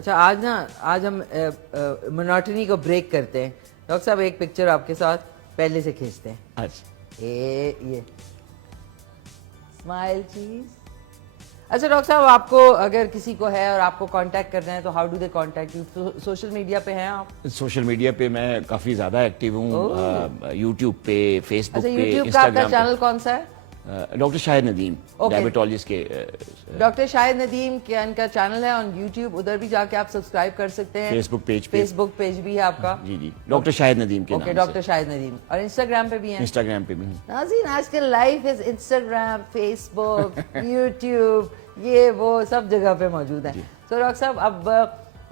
अच्छा आज हम मोनोटनी को ब्रेक करते हैं। डॉक्टर साहब एक पिक्चर आपके साथ पहले से खींचते हैं। अच्छा ये स्माइल चीज। अच्छा डॉक्टर साहब, आपको अगर किसी को है और आपको कांटेक्ट करना है तो how do they contact you? Social media पे हैं आप? सोशल मीडिया पे मैं काफ़ी ज़्यादा एक्टिव हूँ, यूट्यूब पे, फेसबुक अच्छा, पे, यूट्यूब का आपका इंस्टाग्राम चैनल कौन सा है? डॉक्टर शाहिद नदीम, डायबिटोलॉजिस्ट के। डॉक्टर शाहिद नदीम के इनका चैनल है ऑन यूट्यूब, उधर भी जाके आप सब्सक्राइब कर सकते हैं। फेसबुक पेज भी है आपका? जी डॉक्टर शाहिद नदीम के नाम से। डॉक्टर शाहिद नदीम। और इंस्टाग्राम पे भी है? इंस्टाग्राम पे भी। नाज़रीन, आजकल life is Instagram, Facebook, YouTube, ये वो सब जगह पे मौजूद है। तो डॉक्टर साहब अब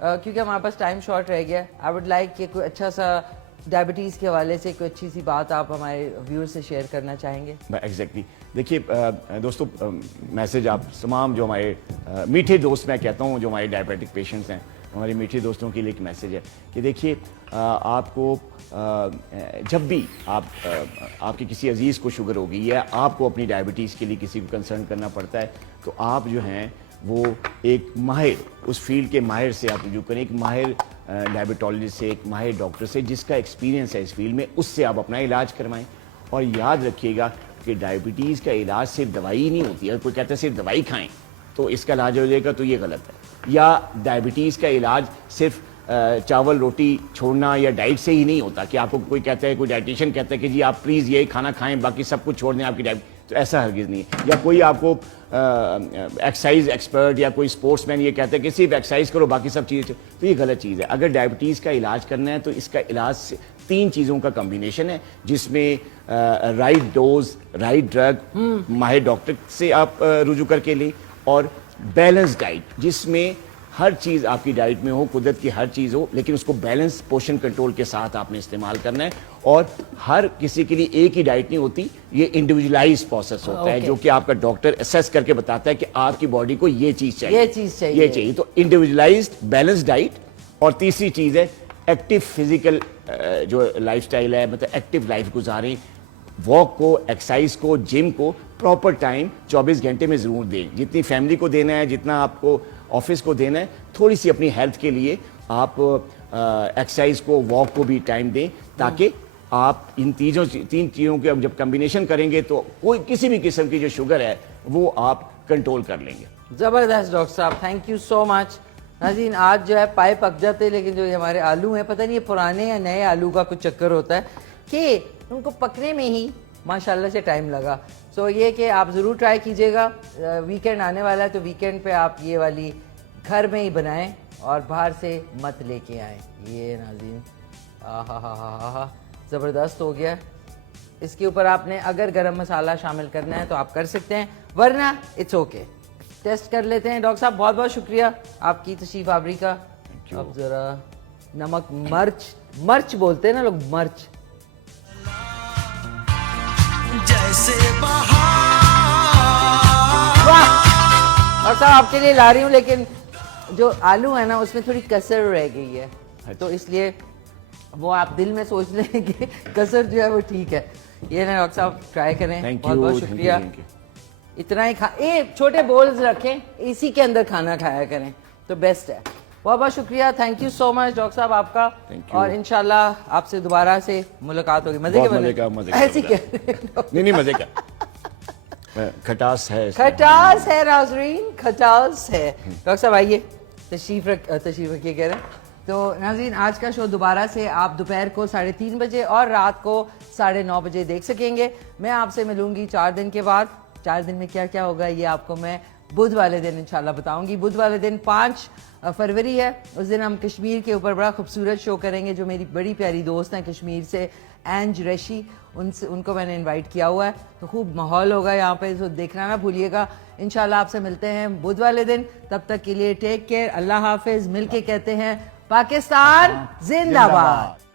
क्योंकि हमारे पास टाइम शॉर्ट रह गया, आई वुड लाइक कि कोई अच्छा सा डायबिटीज़ के हवाले से कोई अच्छी सी बात आप हमारे व्यूअर्स से शेयर करना चाहेंगे? एग्जैक्टली देखिए दोस्तों, मैसेज आप तमाम जो हमारे मीठे दोस्त, मैं कहता हूँ जो हमारे डायबिटिक पेशेंट्स हैं, हमारे मीठे दोस्तों के लिए एक मैसेज है कि देखिए आपको जब भी आपके किसी अजीज़ को शुगर होगी या आपको अपनी डायबिटीज़ के लिए किसी को कंसर्न करना पड़ता है, तो आप जो हैं वो एक माहिर, उस फील्ड के माहिर से आप रुजू करें, एक माहिर डायबिटोलॉजिस्ट से, एक माहिर डॉक्टर से जिसका एक्सपीरियंस है इस फील्ड में, उससे आप अपना इलाज करवाएं। और याद रखिएगा कि डायबिटीज़ का इलाज सिर्फ दवाई नहीं होती है। कोई कहता है सिर्फ दवाई खाएं तो इसका इलाज हो जाएगा, तो ये गलत है। या डायबिटीज़ का इलाज सिर्फ चावल रोटी छोड़ना या डाइट से ही नहीं होता कि आपको कोई कहता है, कोई डाइटिशियन कहता है कि जी आप प्लीज़ ये खाना खाएं बाकी सब कुछ छोड़ दें आपकी डायबिटीज, तो ऐसा हरगिज़ नहीं है। या कोई आपको एक्सरसाइज एक्सपर्ट या कोई स्पोर्ट्समैन ये कहता है कि सिर्फ एक्सरसाइज करो बाकी सब चीज़ें, तो ये गलत चीज़ है। अगर डायबिटीज़ का इलाज करना है तो इसका इलाज 3 चीज़ों का कम्बिनेशन है, जिसमें राइट डोज, राइट ड्रग, माहिर डॉक्टर से आप रुजू करके लें, और बैलेंस डाइट जिसमें हर चीज़ आपकी डाइट में हो, कुदरत की हर चीज़ हो, लेकिन उसको बैलेंस पोषण कंट्रोल के साथ आपने इस्तेमाल करना है। और हर किसी के लिए एक ही डाइट नहीं होती, ये इंडिविजुअलाइज प्रोसेस होता है जो कि आपका डॉक्टर असेस करके बताता है कि आपकी बॉडी को ये चीज़ चाहिए, ये चाहिए। तो इंडिविजुअलाइज्ड बैलेंस डाइट। और तीसरी चीज़ है एक्टिव फिजिकल जो लाइफस्टाइल है, मतलब एक्टिव लाइफ गुजारें, वॉक को, एक्सरसाइज को, जिम को प्रॉपर टाइम 24 घंटे में ज़रूर दें। जितनी फैमिली को देना है, जितना आपको ऑफिस को देना है, थोड़ी सी अपनी हेल्थ के लिए आप एक्सरसाइज को, वॉक को भी टाइम दें, ताकि आप इन 3 चीज़ों के जब कम्बिनेशन करेंगे तो कोई किसी भी किस्म की जो शुगर है वो आप कंट्रोल कर लेंगे। ज़बरदस्त डॉक्टर साहब, थैंक यू सो मच। नाज़रीन, आज जो है पाए पक जाते हैं, लेकिन जो ये हमारे आलू हैं, पता नहीं ये पुराने या नए आलू का कुछ चक्कर होता है कि उनको पकने में ही माशाल्लाह से टाइम लगा। सो ये कि आप ज़रूर ट्राई कीजिएगा। वीकेंड आने वाला है तो वीकेंड पे आप ये वाली घर में ही बनाएं और बाहर से मत लेके आएँ। ये नाज़रीन, हा ज़बरदस्त हो गया। इसके ऊपर आपने अगर गरम मसाला शामिल करना है तो आप कर सकते हैं, वरना इट्स ओके। टेस्ट कर लेते हैं। डॉक्टर साहब बहुत बहुत शुक्रिया आपकी तशरीफ आवरी का। अब ज़रा नमक, मर्च बोलते हैं ना लोग, मर्च जैसे डॉक्टर साहब आपके लिए ला रही हूँ, लेकिन जो आलू है ना उसमें थोड़ी कसर रह गई है। तो इसलिए वो आप दिल में सोच लें कि कसर जो है वो ठीक है। ये ना डॉक्टर साहब ट्राई करें। बहुत बहुत शुक्रिया। इतना ही छोटे बोल्स रखें, इसी के अंदर खाना खाया करें तो बेस्ट है। बहुत बहुत शुक्रिया, thank you so much doctor साहब आपका। और इंशाल्लाह आपसे दोबारा से मुलाकात होगी। मजे के ऐसी नहीं मजे का खटास है नाज़रीन, खटास है। डॉक्टर साहब आइए, तशरीफ रखिए कह रहे हैं। तो नाज़रीन, आज का शो दोबारा से आप दोपहर को 3:30 बजे और रात को 9:30 बजे देख सकेंगे। मैं आपसे मिलूंगी 4 दिन के बाद। 4 दिन में क्या क्या होगा ये आपको मैं बुध वाले दिन इंशाल्लाह बताऊंगी। बुध वाले दिन 5 फरवरी है। उस दिन हम कश्मीर के ऊपर बड़ा खूबसूरत शो करेंगे। जो मेरी बड़ी प्यारी दोस्त हैं कश्मीर से, एंज रशी, उनको मैंने इनवाइट किया हुआ है। तो खूब माहौल होगा यहाँ पे, तो देखना ना भूलिएगा। इंशाल्लाह आपसे मिलते हैं बुध वाले दिन। तब तक के लिए टेक केयर, अल्लाह हाफिज। मिलके कहते हैं पाकिस्तान जिंदाबाद।